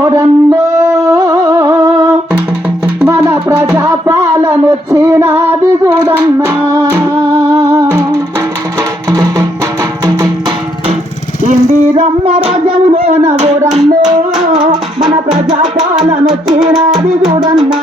గూడంలో మన ప్రజాపాలనొచ్చినాది చూడన్నా. ఇందిరమ్మ రజంలోన గూడంలో మన ప్రజాపాలనొచ్చినాది చూడన్నా.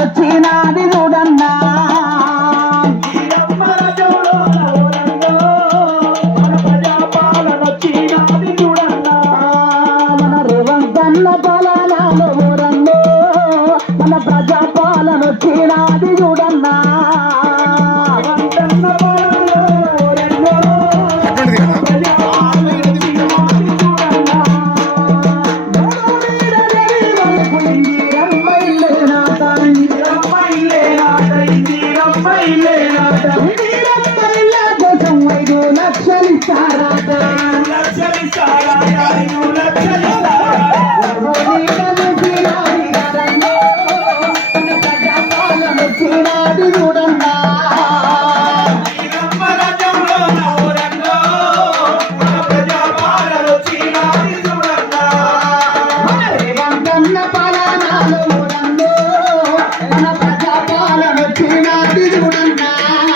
వచ్చినాది చూడన్నా. మన ప్రజాపాలన వచ్చినాది చూడన్నా. लक्षणी सारा लक्षणी सारा.